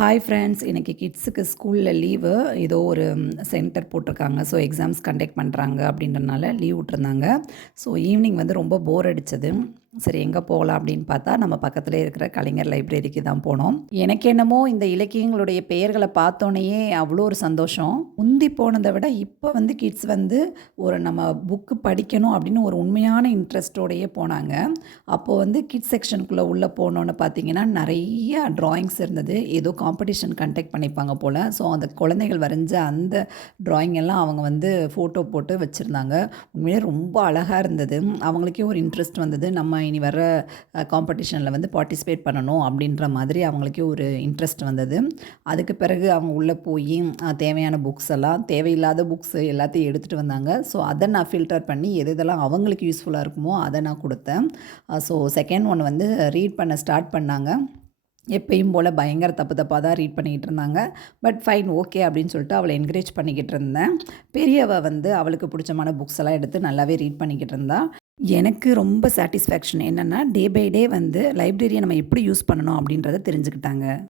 Hi friends, இன்னைக்கு கிட்ஸுக்கு ஸ்கூலில் லீவு. ஏதோ ஒரு சென்டர் போட்டிருக்காங்க. ஸோ எக்ஸாம்ஸ் கண்டக்ட் பண்ணுறாங்க அப்படின்றனால லீவ் விட்டுருந்தாங்க. ஸோ ஈவினிங் வந்து ரொம்ப போர் அடிச்சது. சரி எங்கே போகலாம் அப்படின்னு பார்த்தா நம்ம பக்கத்துலேயே இருக்கிற கலைஞர் லைப்ரரிக்கு தான் போனோம். எனக்கு என்னமோ இந்த இலக்கியங்களுடைய பெயர்களை பார்த்தோன்னேயே அவ்வளோ ஒரு சந்தோஷம். முந்தி போனதை விட இப்போ வந்து கிட்ஸ் வந்து ஒரு நம்ம புக்கு படிக்கணும் அப்படின்னு ஒரு உண்மையான இன்ட்ரெஸ்ட்டோடையே போனாங்க. அப்போது வந்து கிட்ஸ் செக்ஷனுக்குள்ளே உள்ளே போனோன்னு பார்த்தீங்கன்னா நிறைய ட்ராயிங்ஸ் இருந்தது. ஏதோ காம்படிஷன் கண்டக்ட் பண்ணிப்பாங்க போல். ஸோ அந்த குழந்தைகள் வரைஞ்ச அந்த ட்ராயிங் எல்லாம் அவங்க வந்து ஃபோட்டோ போட்டு வச்சுருந்தாங்க. உண்மையிலே ரொம்ப அழகாக இருந்தது. அவங்களுக்கே ஒரு இன்ட்ரெஸ்ட் வந்தது. நம்ம இனி வர காம்படிஷனில் வந்து பார்ட்டிசிபேட் பண்ணணும் அப்படின்ற மாதிரி அவங்களுக்கே ஒரு இன்ட்ரெஸ்ட் வந்தது. அதுக்கு பிறகு அவங்க உள்ளே போய் தேவையான புக்ஸ் எல்லாம், தேவையில்லாத புக்ஸ் எல்லாத்தையும் எடுத்துகிட்டு வந்தாங்க. ஸோ அதை நான் ஃபில்டர் பண்ணி எது எதெல்லாம் அவங்களுக்கு யூஸ்ஃபுல்லாக இருக்குமோ அதை நான் கொடுத்தேன். ஸோ செகண்ட் ஒன் வந்து ரீட் பண்ண ஸ்டார்ட் பண்ணாங்க. எப்பயும் போல் பயங்கர தப்பு தப்பாக தான் ரீட் பண்ணிக்கிட்டு இருந்தாங்க. பட் ஃபைன், ஓகே அப்படின்னு சொல்லிட்டு அவளை என்கரேஜ் பண்ணிக்கிட்டு இருந்தேன். பெரியவ வந்து அவளுக்கு பிடிச்சமான புக்ஸ் எல்லாம் எடுத்து நல்லாவே ரீட் பண்ணிக்கிட்டு இருந்தா. எனக்கு ரொம்ப சாட்டிஸ்ஃபேக்ஷன் என்னென்னா, டே பை டே வந்து லைப்ரரியை நம்ம எப்படி யூஸ் பண்ணணும் அப்படின்றத தெரிஞ்சுக்கிட்டாங்க.